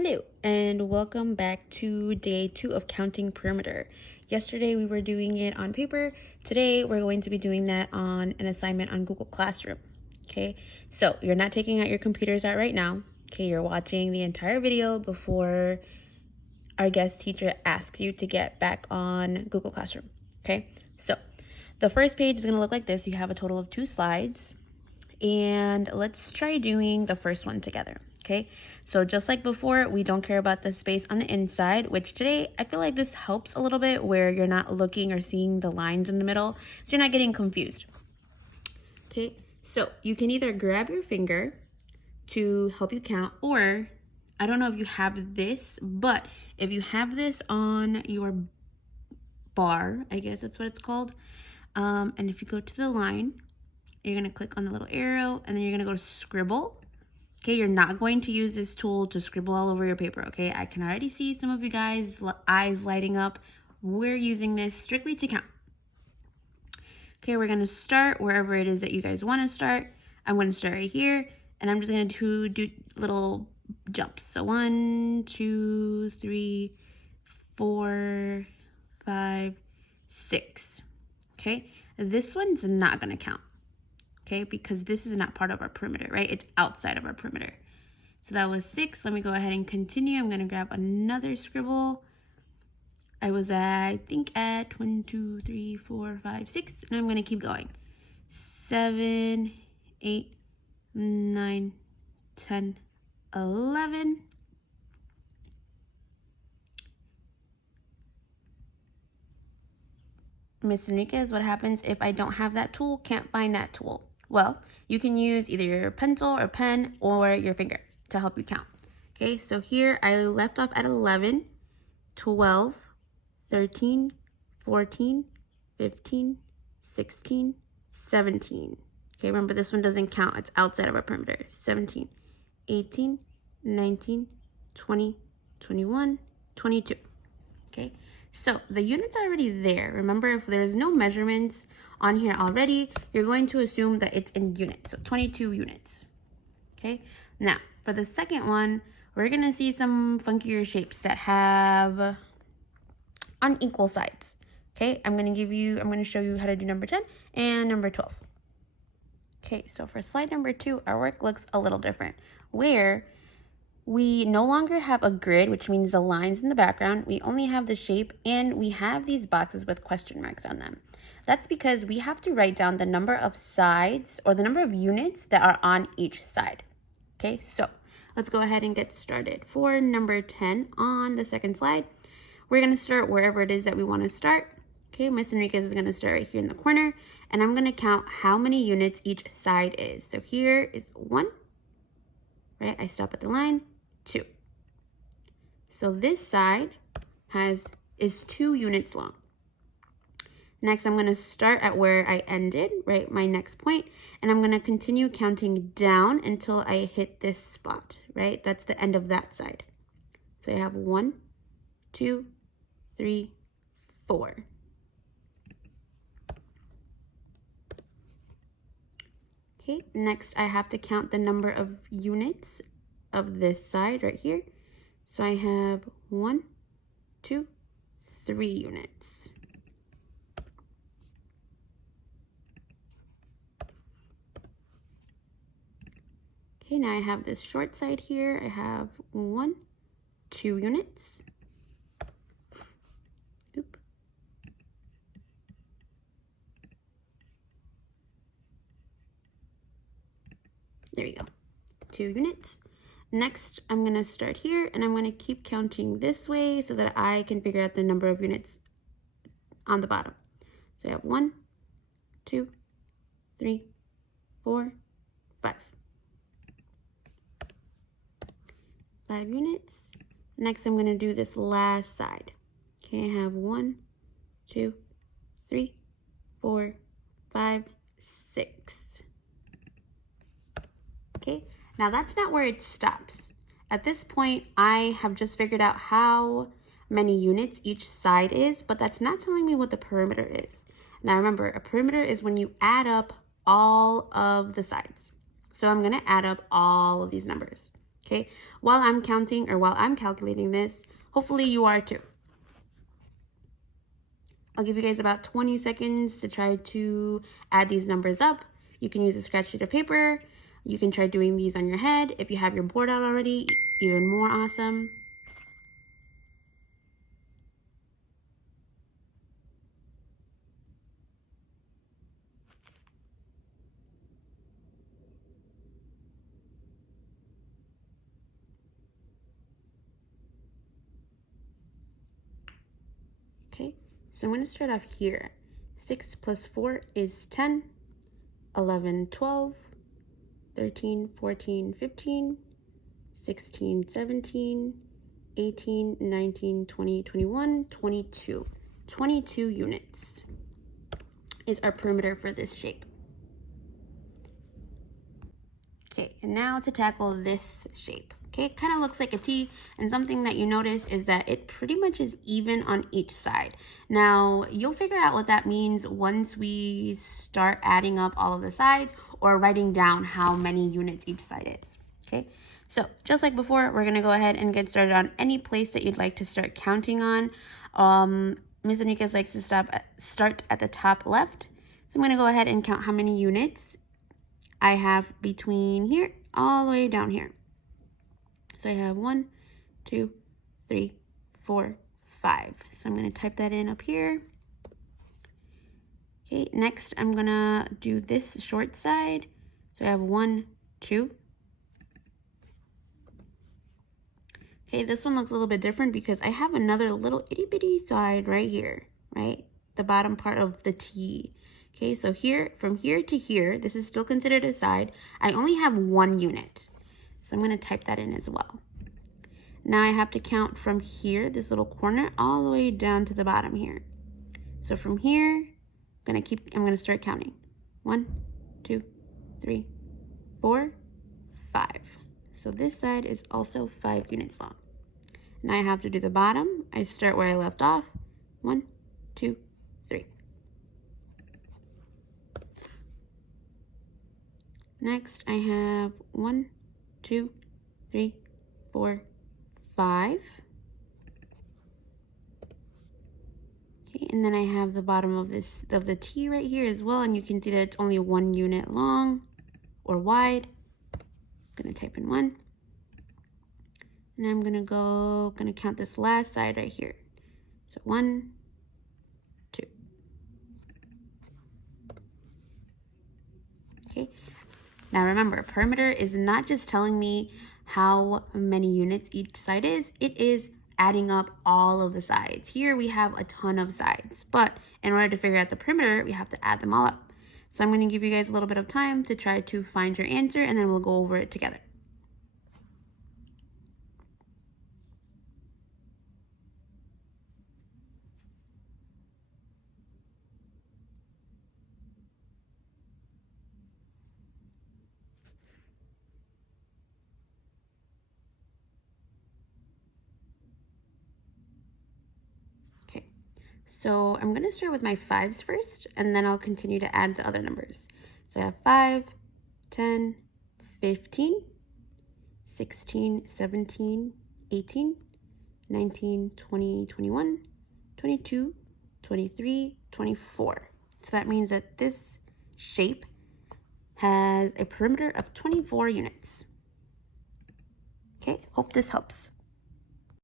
Hello and welcome back to day 2 of counting perimeter. Yesterday we were doing it on paper. Today we're going to be doing that on an assignment on Google Classroom. Okay, so you're not taking out your computers out right now. Okay, you're watching the entire video before our guest teacher asks you to get back on Google Classroom. Okay, so the first page is going to look like this. You have a total of 2 slides, and let's try doing the first one together. Okay, so just like before, we don't care about the space on the inside, which today I feel like this helps a little bit where you're not looking or seeing the lines in the middle, so you're not getting confused. Okay, so you can either grab your finger to help you count, or I don't know if you have this, but if you have this on your bar, I guess that's what it's called, and if you go to the line, you're going to click on the little arrow, and then you're going to go to scribble. Okay, you're not going to use this tool to scribble all over your paper, okay? I can already see some of you guys' eyes lighting up. We're using this strictly to count. Okay, we're going to start wherever it is that you guys want to start. I'm going to start right here, and I'm just going to do little jumps. So 1, 2, 3, 4, 5, 6. Okay, this one's not going to count. Okay, because this is not part of our perimeter, right? It's outside of our perimeter. So that was 6. Let me go ahead and continue. I'm going to grab another scribble. I was I think at 1, 2, 3, 4, 5, 6, and I'm going to keep going. 7, 8, 9, 10, 11. Miss Enriquez, what happens if I don't have that tool, can't find that tool? Well, you can use either your pencil or pen or your finger to help you count. Okay, so here I left off at 11, 12, 13, 14, 15, 16, 17. Okay, remember this one doesn't count. It's outside of our perimeter. 17, 18, 19, 20, 21, 22. Okay, so the units are already there. Remember, if there's no measurements on here already, you're going to assume that it's in units. So 22 units. Okay, now for the second one, we're going to see some funkier shapes that have unequal sides. Okay, I'm going to show you how to do number 10 and number 12. Okay, so for slide number 2, our work looks a little different, where we no longer have a grid, which means the lines in the background. We only have the shape, and we have these boxes with question marks on them. That's because we have to write down the number of sides or the number of units that are on each side. Okay, so let's go ahead and get started. For number 10 on the second slide, we're going to start wherever it is that we want to start. Okay, Miss Enriquez is going to start right here in the corner, and I'm going to count how many units each side is. So here is 1, right? I stop at the line. 2. So this side is 2 units long. Next, I'm going to start at where I ended, right, my next point, and I'm going to continue counting down until I hit this spot, right? That's the end of that side. So I have 1, 2, 3, 4. Okay, next I have to count the number of units of this side right here. So I have 1, 2, 3 units. Okay, now I have this short side here. I have 1, 2 units. Oop. There you go, 2 units. Next, I'm going to start here, and I'm going to keep counting this way so that I can figure out the number of units on the bottom. So I have 1, 2, 3, 4, 5. 5 units. Next, I'm going to do this last side. Okay, I have 1, 2, 3, 4, 5, 6. Okay, now that's not where it stops. At this point, I have just figured out how many units each side is, but that's not telling me what the perimeter is. Now remember, a perimeter is when you add up all of the sides. So I'm going to add up all of these numbers. Okay, while I'm counting or while I'm calculating this, hopefully you are too. I'll give you guys about 20 seconds to try to add these numbers up. You can use a scratch sheet of paper. You can try doing these on your head. If you have your board out already, even more awesome. Okay, so I'm going to start off here. 6 plus 4 is 10, 11, 12, 13, 14, 15, 16, 17, 18, 19, 20, 21, 22. 22 units is our perimeter for this shape. Okay, and now to tackle this shape. Okay, it kind of looks like a T, and something that you notice is that it pretty much is even on each side. Now, you'll figure out what that means once we start adding up all of the sides or writing down how many units each side is. Okay, so just like before, we're gonna go ahead and get started on any place that you'd like to start counting on. Ms. Enriquez likes to start at the top left. So I'm gonna go ahead and count how many units I have between here all the way down here. So I have 1, 2, 3, 4, 5. So I'm going to type that in up here. Okay, next I'm going to do this short side. So I have 1, 2. Okay, this one looks a little bit different because I have another little itty bitty side right here, right? The bottom part of the T. Okay, so here, from here to here, this is still considered a side. I only have 1 unit. So I'm going to type that in as well. Now I have to count from here, this little corner, all the way down to the bottom here. So from here, I'm going to start counting. 1, 2, 3, 4, 5. So this side is also 5 units long. Now I have to do the bottom. I start where I left off. 1, 2, 3. Next, I have 1, 2, 3, 4, 5. Okay, and then I have the bottom of the T right here as well, and you can see that it's only 1 unit long or wide. I'm gonna type in 1. And I'm gonna count this last side right here. So 1, 2. Okay. Now remember, perimeter is not just telling me how many units each side is, it is adding up all of the sides. Here we have a ton of sides, but in order to figure out the perimeter, we have to add them all up. So I'm going to give you guys a little bit of time to try to find your answer, and then we'll go over it together. So I'm going to start with my 5s first, and then I'll continue to add the other numbers. So I have 5, 10, 15, 16, 17, 18, 19, 20, 21, 22, 23, 24. So that means that this shape has a perimeter of 24 units. Okay, hope this helps.